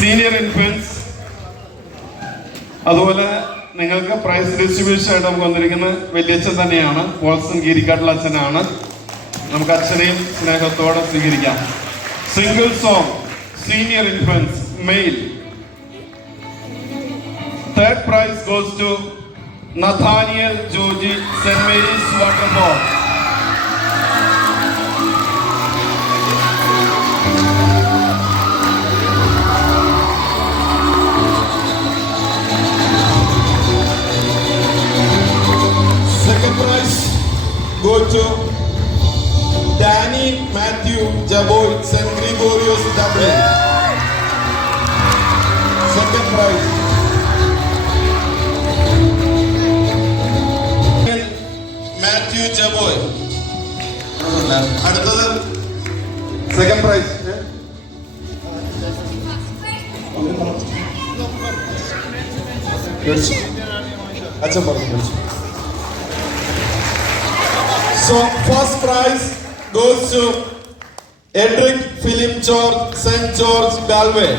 Senior infants അതുപോലെ നിങ്ങൾക്ക് price distribution ആയിട്ട് നമുക്ക് വന്നിരിക്കുന്നത് വലിയച്ഛൻ തന്നെയാണ്. പോൾസൺ ഗിരിക്കാട്ടിലെ അച്ഛനാണ്. നമുക്ക് അച്ഛനെയും സ്നേഹത്തോടെ സ്വീകരിക്കാം. Single song senior infants male third prize goes to Nathaniel Joji Saint Mary's Waterford go to Danny Matthew Jaboy, St. Gregorius, Dublin. Second prize. Mathew Jaboy അടുത്തത് സെക്കൻഡ് പ്രൈസ് അച്ഛൻ പറഞ്ഞു So first prize goes to Edric Philip George St. George Galway.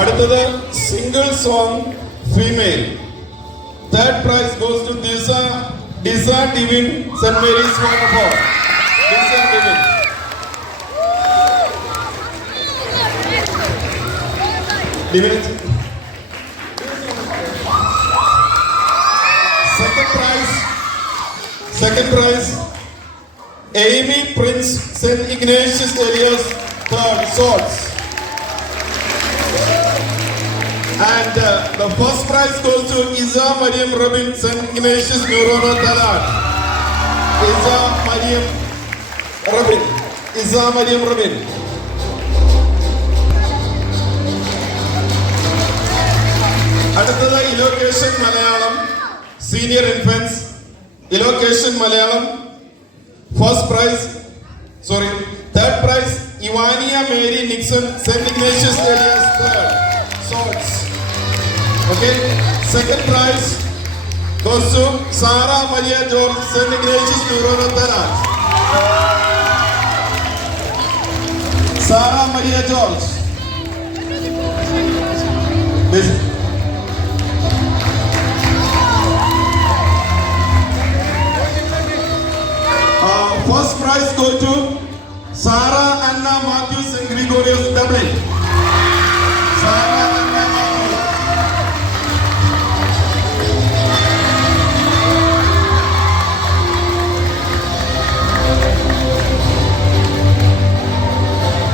അടുത്തത് single song female third prize goes to ദിസ ഡിസ Divin saint Mary's waterfall Second prize. Second prize. Amy Prince St. Ignatius Elias third swords. And uh, the first prize goes to Isa Mariam Robin St. Ignatius Neurono Talat. Isa Mariam Robin. Isa Mariam Robin. അടുത്തത് elocution Malayalam senior infants elocution Malayalam first prize sorry third prize Ivania Mary Nixon Saint Ignatius Arias third swords okay second prize goes to Sarah Maria George St. Ignatius Neuronotara. Sarah Maria George. This- Uh, first prize go to Sarah Anna Matthews and Gregorius Dublin. Sarah Anna Matthews.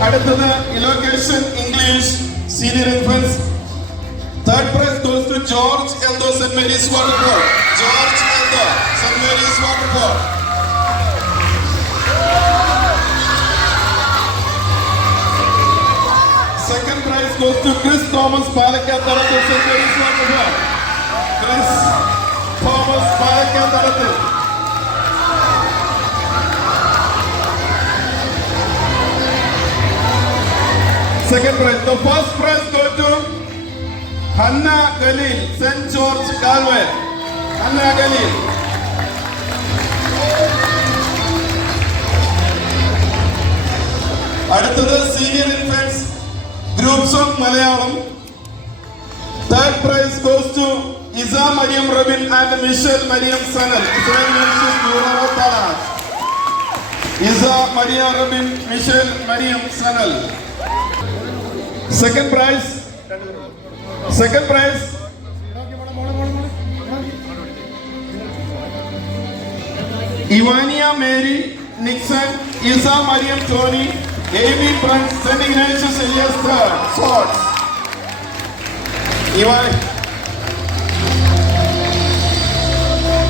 അടുത്തത് ഇലോക്കേഷൻ English senior infants third prize goes to George Eldho saint Mary's waterfall George Eldho saint Mary's waterfall goes to Chris Thomas Palakyantaratu Century Swamija. Chris Thomas Palakyantaratu. Second prize. The first prize goes to Hannah Galil, St. George Galway. Hannah Galil. அடுத்தது senior infant groups of Malayalam third prize goes to Isa Mariam Rabin and Michelle Mariam Sanal Isa Maria Rabin Michelle Mariam Sanal second prize second prize Ivania Mary Nixon Isa Mariam Tony Amy Brandt, standing Ignatius Elias III, fourth. Ivan.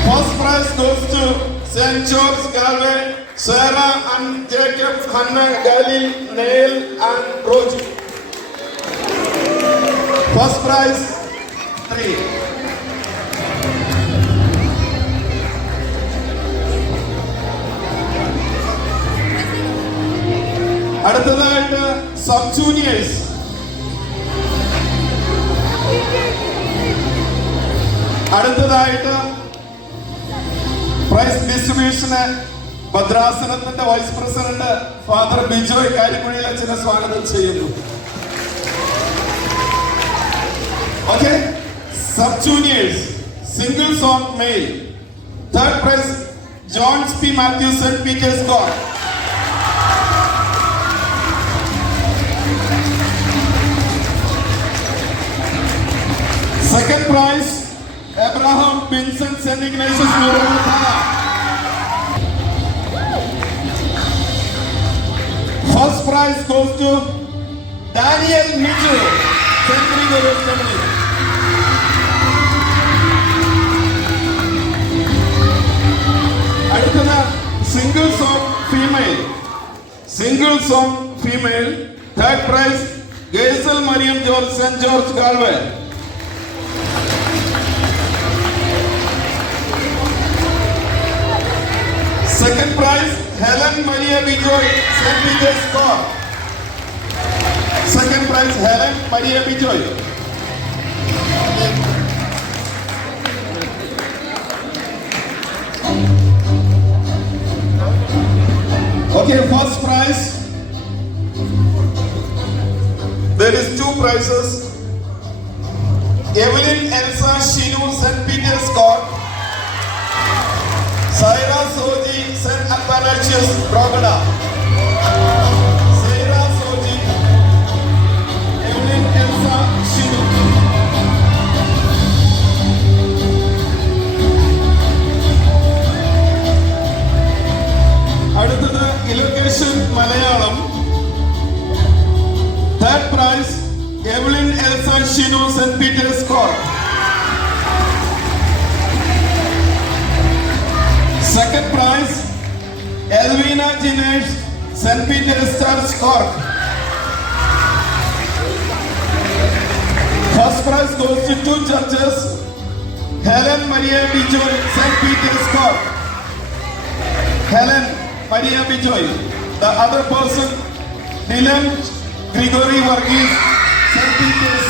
First prize goes to St. George Galway, Sarah and Jacob, Hannah, Galil, Nail and Roji. First prize, three. അടുത്തതായിട്ട് sub juniors അടുത്തതായിട്ട് prize ഡിസ്ട്രിബ്യൂഷന് ഭദ്രാസനത്തിന്റെ vice president father Bijoy Karikkuzhiyil അച്ഛനെ സ്വാഗതം ചെയ്യുന്നു. Okay sub juniors single song male third prize Johns P Mathews Saint Peter's God prize, Abraham Vincent St. Ignatius Murugatana. First prize goes to Daniel Mitchell, St. Gregory Seminary. അടുത്തത് single song female single song female third prize Gazal Mariam George saint George Galway Second prize, Helen Maria Bijoy, St. Peter's Score. Second prize, Helen Maria Bijoy. Okay, first prize. There is two prizes. Evelyn Elsa Shinu, St. Peter's Score. Saira Saira അടുത്തത് Malayalam. Third prize Evelyn Elsa Shino Saint Peter's Court. Second prize, Elvina Ginesh, St. Peter's Church, Cork. First prize goes to two churches, Helen Maria Bijoy, St. Peter's, Cork. Helen Maria Bijoy. The other person, Dylan Grigory Varghese, St. Peter's,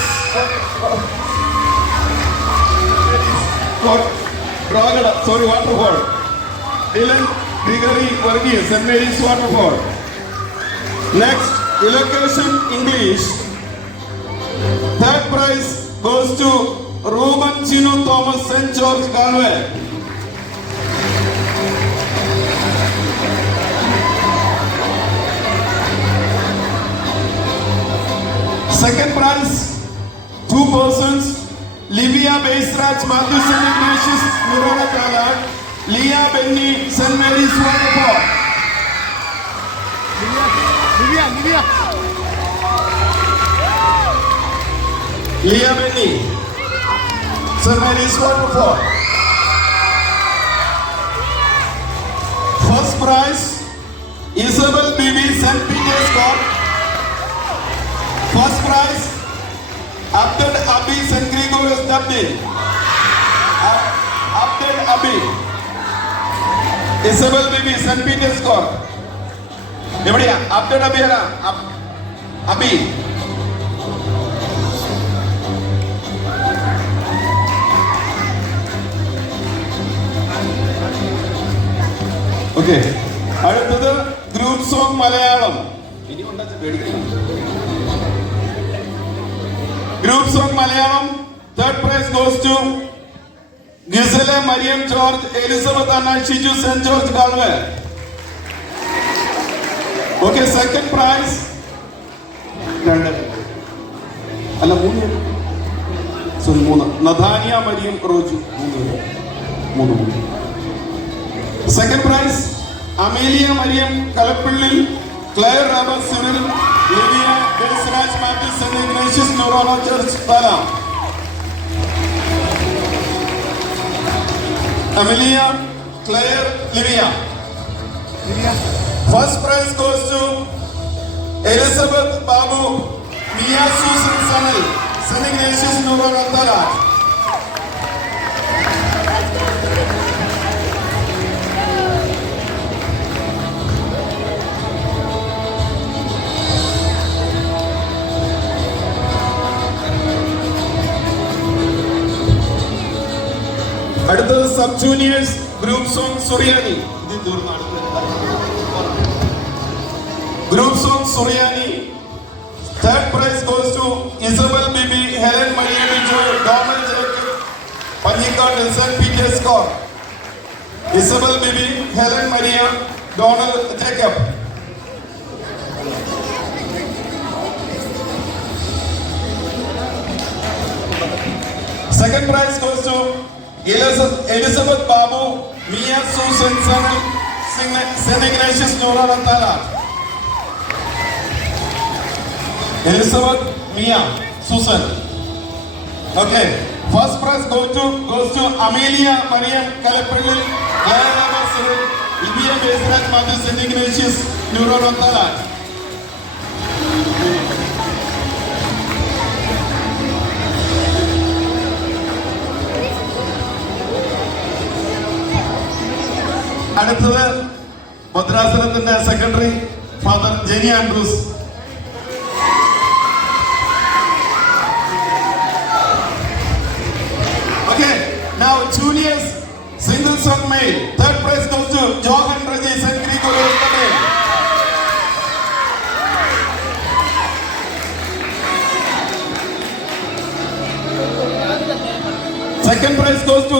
Cork. Bragada, sorry, Waterford. Dylan Gregory Varghese, St. Mary's Waterford. Next, elocution English. Third prize goes to Roman Chino Thomas St. George Galway. Second prize, two persons, Livia Baisraj Mathu St. Ignatius Murora Talad, Liya Benny Saint Mary स्वागत Liya Liya Liya Benny Saint Mary स्वागत first prize Isabel Bibi St. Peter's got first prize Abdul Abi St. Gregor's Dabdi. Abdul Abi. Isabel Bibi Saint Peter's Court. എവിടെയാ? അബ്ദുൾ അബിയറ Abi okay അടുത്തത് group song Malayalam. Group song Malayalam. Third prize goes to Gisela Mariam George Elizabeth Anna Saint George Galway. Okay second prize അല്ല മൂന്ന്. Sorry മൂന്ന്. നഥാനിയ മരിയം റോജു. മൂന്ന്. പേര് മൂന്ന് മൂന്ന്. Second prize Amelia Mariam Kalappillil Claire Robert Sunil Livia Desraj Mathew Saint Ignatius Noronha church Pala. Amelia Claire Livia. First prize goes to Elizabeth Babu, Mia Susan Sanil, St. Ignatius Nova Rantaraj. അടുത്തത് sub juniors group song Suriyani group song Suriyani third prize goes to Isabel Bibi Helen Maria Biju Doman Jacob Panjikkad S N P K score Isabel Bibi Helen Maria Donal Jacob Second prize goes to Elizabeth Babu Mia Susan Saint Ignatius നൂറാറത്താല Elizabeth Mia Susan. Okay first prize go to goes to Amelia Mariam Kalappally ലയന ബസർ ഇബിയ Besraj Mathew Saint Ignatius നൂറാറത്താല അടുത്തത് ഭദ്രാസനത്തിന്റെ secretary father Jenny Andrews Okay, now juniors single song male. Third prize goes to Johan Rajesh and Grigorius Tamil. Second prize goes to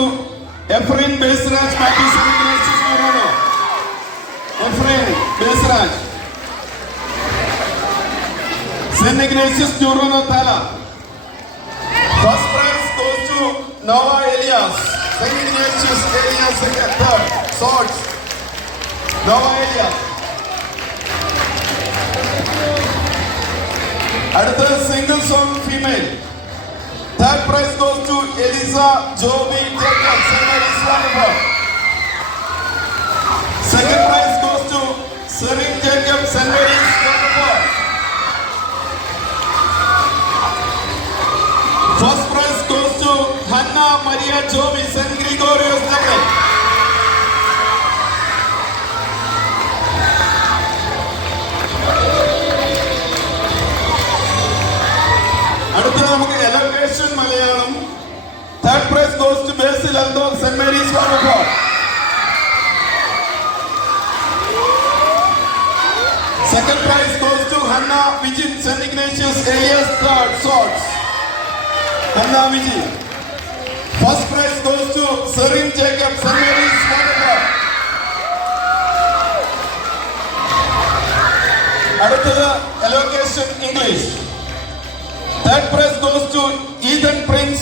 Ephraim Besraj Matthew St. Ignatius Morano. Ephraim Besraj. St. Ignatius Morano Thala. First prize goes to Noah Elias. St. Ignatius Elias second, third. Swords. Noah Elias. അടുത്തത് single song female Third prize goes to Elisa Joby Jacob, St. Mary's Wonderful. Second Serin Jacob, St. Mary's First prize goes to Hannah Maria Joby, St. Gregorius Dublin. Hannah Vijin first prize goes to serine Jacob saint Mary's waterfall അടുത്തത് എലോക്കേഷൻ English Third prize goes to Ethan Prince,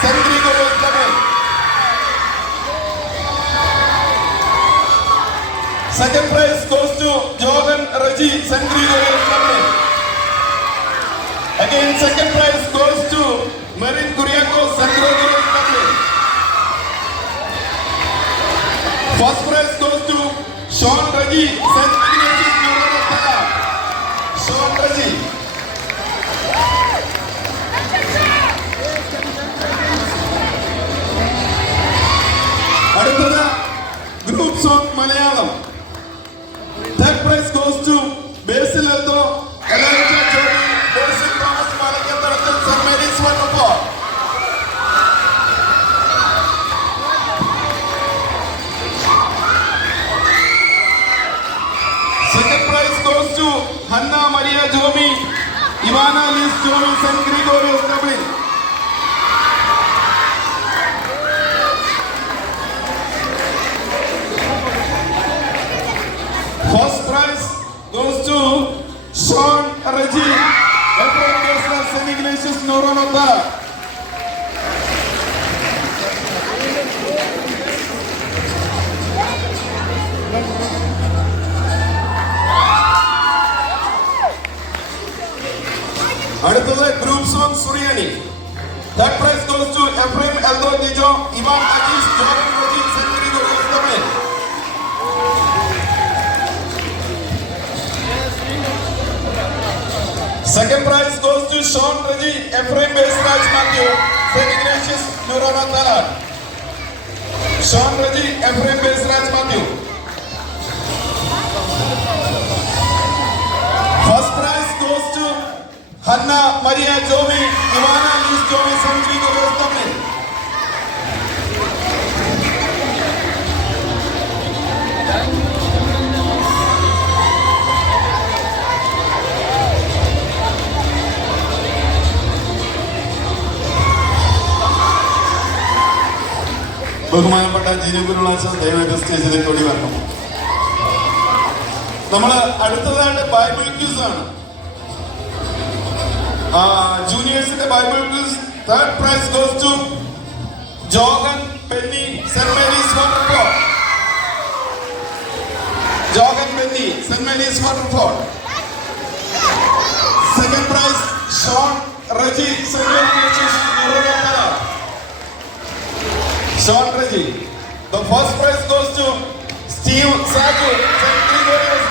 St. Gregorius Tamil. Second prize goes to Johan Raji, St. Gregorius Tamil. Again, second prize goes to Marin Kuriakose संग्रह First prize goes to Sean Raji, St. Ignatius Maranatha. Sean Raji. அடுத்தது vitorioso também. First prize goes to Sean Reggie. Everyone goes to Deus is no one of that. അടുത്തത് group song Suriyani Third prize goes to Ephraim Eldo Dijo, Ivan Ajis, Jordan Reggie, St. Gregory Tamil. Second prize goes to Sean Reggie, Ephraim Besraj Matthew, St. Ignatius Nurana Talar. Sean Reggie, Ephraim Besraj Matthew. Hannah Maria Jomi Ivana Liz Jomi സംഗീത വ്യവസ്ഥമേ ബഹുമാനപ്പെട്ട ജിനിപുരുള്ള ദയവായിട്ട് സ്റ്റേജിലേക്ക് ഓടി വരണം. നമ്മൾ അടുത്തതായിട്ട് Bible quiz ആണ് uh, juniors in the Bible quiz. Third prize goes to Jorgen Penny, St. Mary's Waterfall. Jorgen Penny, St. Mary's Waterfall. Second prize, Sean Reggie, St. Mary's Waterfall. Sean Reggie. The first prize goes to Steve Sagu, St. Mary's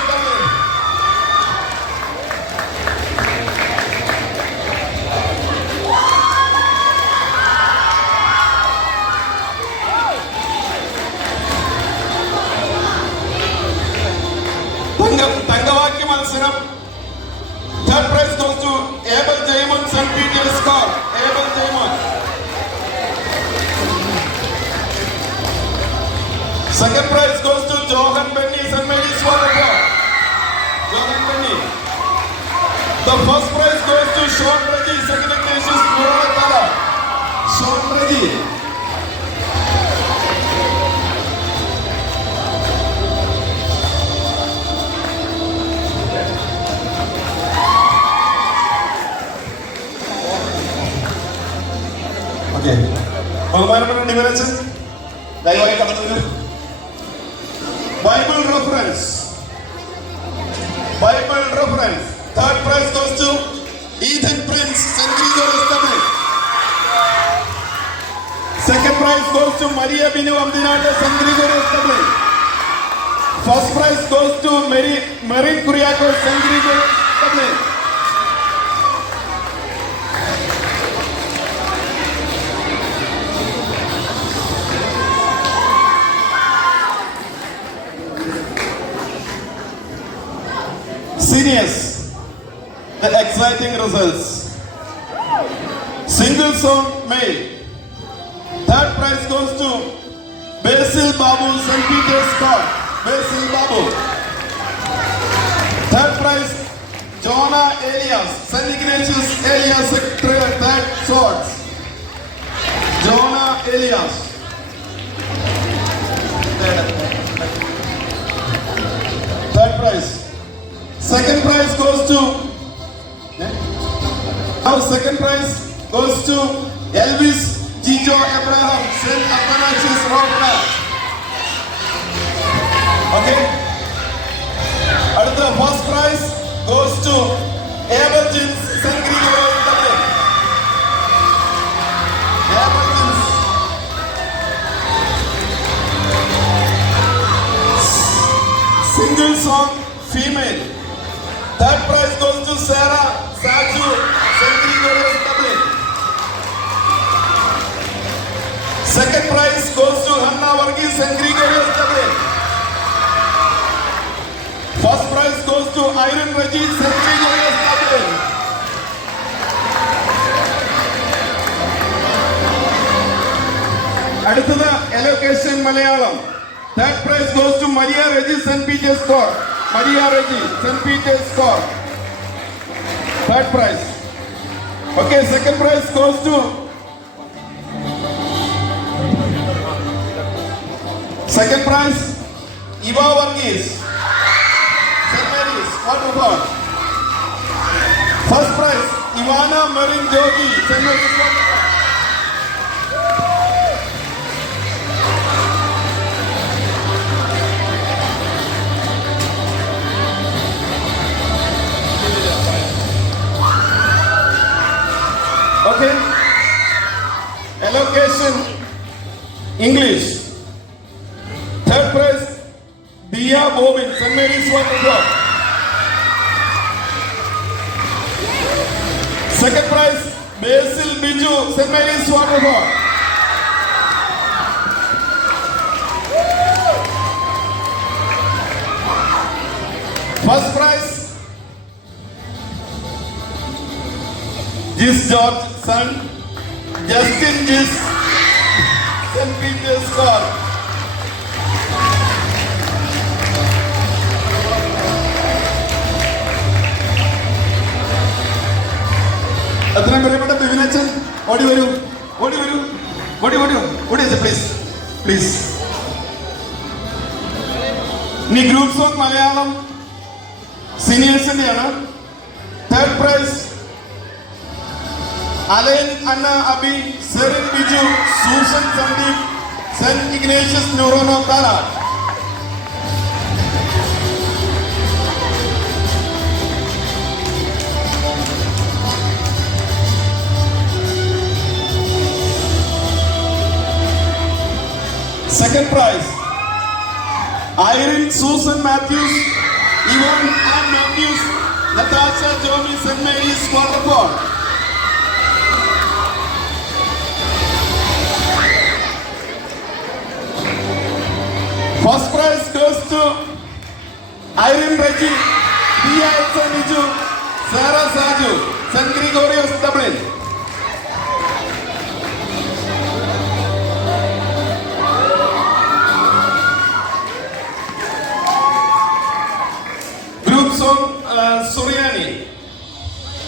prize goes to Maria Binu Amdinata Sangriguru Establi. First prize goes to Mary, Marin Kuriakos Sangriguru Establi. Seniors, the exciting results. Single song May. Third prize goes to Basil Babu, St. Peter's Court. Basil Babu. Third prize, Jonah Elias, St. Ignatius Elias, third swords. Jonah Elias. Third prize. Second prize goes to. Now second prize goes to Elvis Gito Abraham, send Apanachis Ropra. Okay? And the first prize goes to Emergence San Gregorio Single song, female. Third prize goes to Sarah Saju San Gregorio Second prize goes to Hannah Varghese, St. Gregorius Dublin. First prize goes to Iron Reggie, St. Gregorius Dublin. അടുത്തത് elocution Malayalam third prize goes to Maria Reji saint Peter's Cork Maria Reji saint Peter's Cork third prize okay second prize goes to Second prize, Iba Varghese. St. Mary's, about? First prize, Ivana Marin Jogi, St. Mary's, Waterford. Okay. Allocation English. Third prize Dia Bobin, St. Mary's. Second prize Basil Biju, St. Mary's. First prize Gis George son Justin Gis St. Peter's Court. എത്രയും പ്രിയപ്പെട്ട ബിബിനച്ചൻ ഓടി വരൂ ഓടി വരൂ ഓടി ഓടി ഓടി please please ഇനി ഗ്രൂപ്പ് സോങ് മലയാളം സീനിയേഴ്സിന്റെയാണ് third prize അലയൻ Anna Abi Serin Biju Susan Sandeep Saint Ignatius Noronha താരാട്ട് Second prize, Irene Susan Matthews, Yvonne Ann Matthews, Natasha Jomi St. Mary's Waterford. First prize goes to Irene Reggie, Dia Elsa Sarah Saju, St. Gregorius Dublin. Suryani.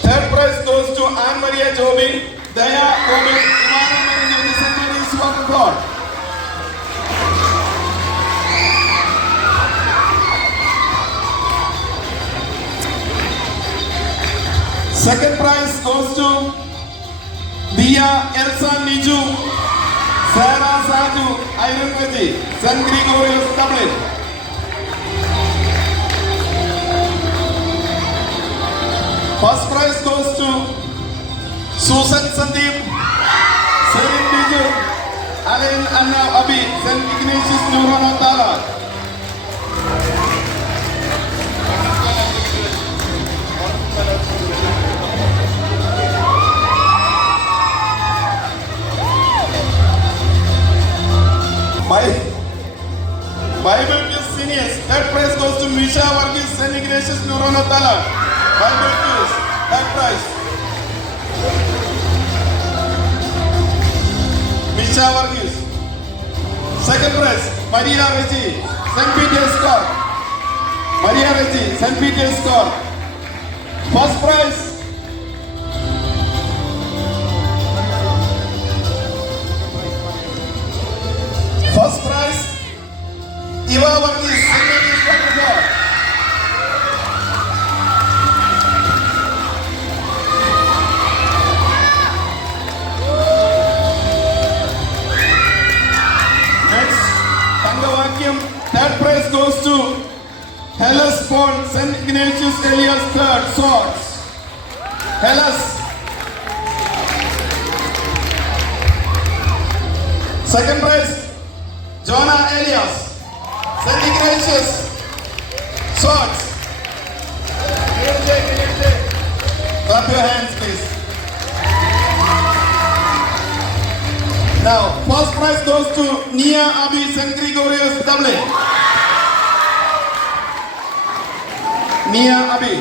Third prize goes to Anne Maria Joby, Daya Kobe, Imana Marin, St. Mary's Waterford. Second prize goes to Dia Elsa Niju, Sarah Saju, Iron Veji, St. Gregorius Dublin. First prize goes to Susan Sandeep, Serin Biju, Alain Anna Abi, St. Ignatius Nurana Tala. Bi- Bible Seniors, third prize goes to Misha Varghese, St. Ignatius Nurana Tala. Bible Quiz, third prize. Misha Varghese. Second prize, Maria Reggie, St. Peter's Court. Maria Reggie, St. Peter's Court. First prize, first prize, Eva Varghese, St. Mary's Waterford. Goes to Hellas Paul, St. Ignatius Elias third, swords. Hellas. Second prize, Jonah Elias, St. Ignatius, swords. Clap your hands, please. Now, first prize goes to Nia Abi St. Gregorius Dublin. Nia Abi.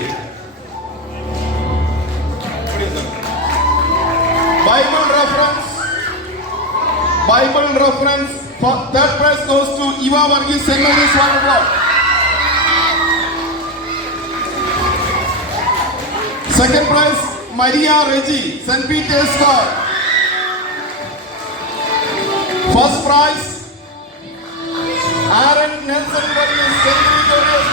Bible reference. Bible reference. For third prize goes to Eva Varghese St. Mary's Waterford. Second prize, Maria Reggie, St. Peter's Court. First prize, Aaron Nelson Varghese, St. Gregorius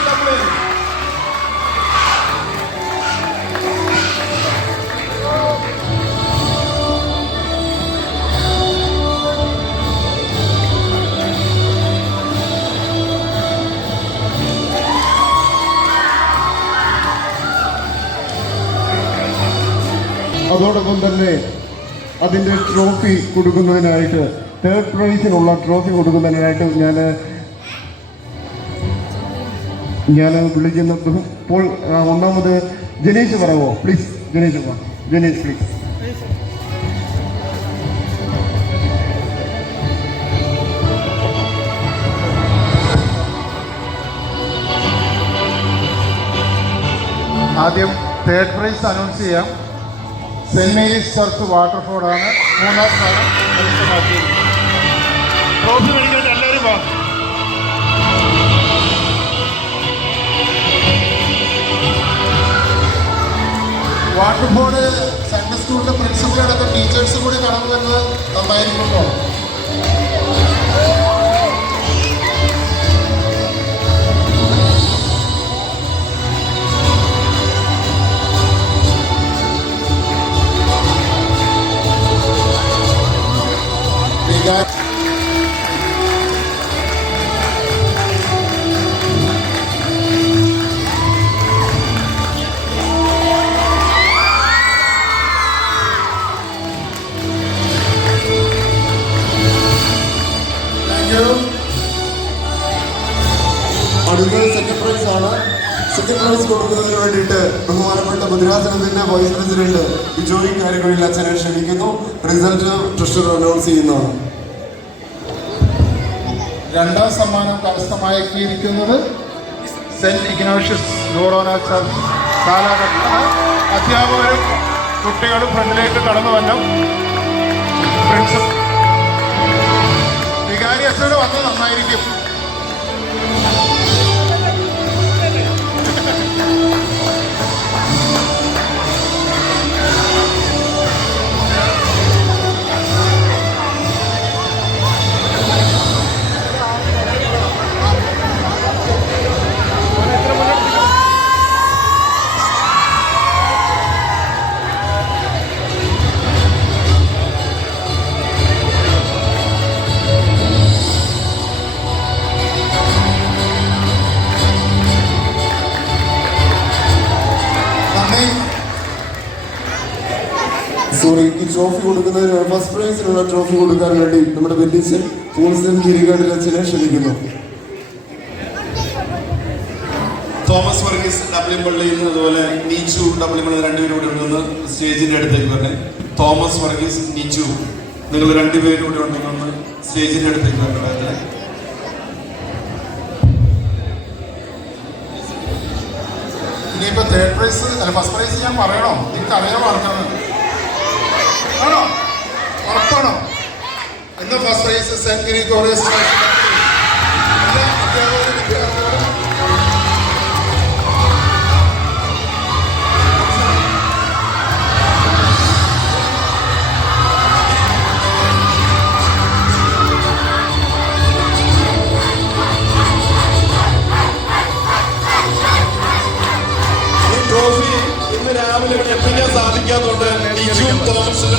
അതോടൊപ്പം തന്നെ അതിന്റെ trophy കൊടുക്കുന്നതിനായിട്ട് third പ്രൈസിനുള്ള trophy കൊടുക്കുന്നതിനായിട്ട് ഞാൻ ഞാൻ വിളിക്കുന്ന ഇപ്പോൾ ഒന്നാമത് ജനീഷ് പറവോ? പ്ലീസ് ജനീഷ് ജനീഷ് പ്ലീസ് ആദ്യം തേർഡ് പ്രൈസ് അനൗൺസ് ചെയ്യാം. സെന്റ് മേരീസ് ചർച്ച് വാട്ടർഫോർഡാണ് മൂന്നാം സ്ഥാനം കരസ്ഥമാക്കിയിരിക്കുന്നത് ട്രോഫി മേടിക്കാൻ എല്ലാവരും വാ. വാട്ടർഫോർഡ് സൺഡേ സ്കൂളിന്റെ പ്രിൻസിപ്പൽ അടക്കം ടീച്ചേഴ്സ് കൂടി കടന്നു വരുന്നത് നന്നായിരിക്കുമല്ലോ വൈസ് ബിജോയും കാര്യങ്ങളിൽ അച്ഛനെ ക്ഷണിക്കുന്നു. റിസൾട്ട് ട്രഷറർ അനൗൺസ് ചെയ്യുന്നു. രണ്ടാം സമ്മാനം കരസ്ഥമാക്കിയിരിക്കുന്നത് സെന്റ് ഇഗ്നോഷ്യസ് അധ്യാപകരും കുട്ടികളും ഫ്രണ്ടിലേക്ക് കടന്നു വന്നു. വികാരി അച്ഛനോട് വന്നത് നന്നായിരിക്കും. ഈ ട്രോഫി കൊടുക്കുന്നതിന് ഫസ്റ്റ് പ്രൈസിനുള്ള ട്രോഫി കൊടുക്കാൻ വേണ്ടി നമ്മുടെ വെല്ലിച്ചൻ പോളിസൻ കിരികാട്ടിൽ അച്ഛനെ ക്ഷണിക്കുന്നു. തോമസ് വർഗീസ് ഡബ്ല്യു പള്ളിയിൽ നിന്ന് അതുപോലെ നീച്ചു ഡബ്ല്യു പള്ളി രണ്ടുപേരും ഇവിടെ ഉണ്ടെന്ന് സ്റ്റേജിന്റെ അടുത്തേക്ക് വരണേ. തോമസ് വർഗീസ് നീച്ചു നിങ്ങൾ രണ്ടുപേരും ഇവിടെ ഉണ്ടെന്ന് സ്റ്റേജിന്റെ അടുത്തേക്ക് വരണേ ഇനിയിപ്പോ തേർഡ് പ്രൈസ് ഫസ്റ്റ് പ്രൈസ് ഞാൻ പറയണോ? നിങ്ങൾക്ക് അറിയാൻ പറഞ്ഞത് ആണോ? ഉറപ്പാണോ? എന്ന ഫസ്റ്റ് പ്രൈസ് സെന്റ് ഗ്രിഗോറിയസ് തോമസും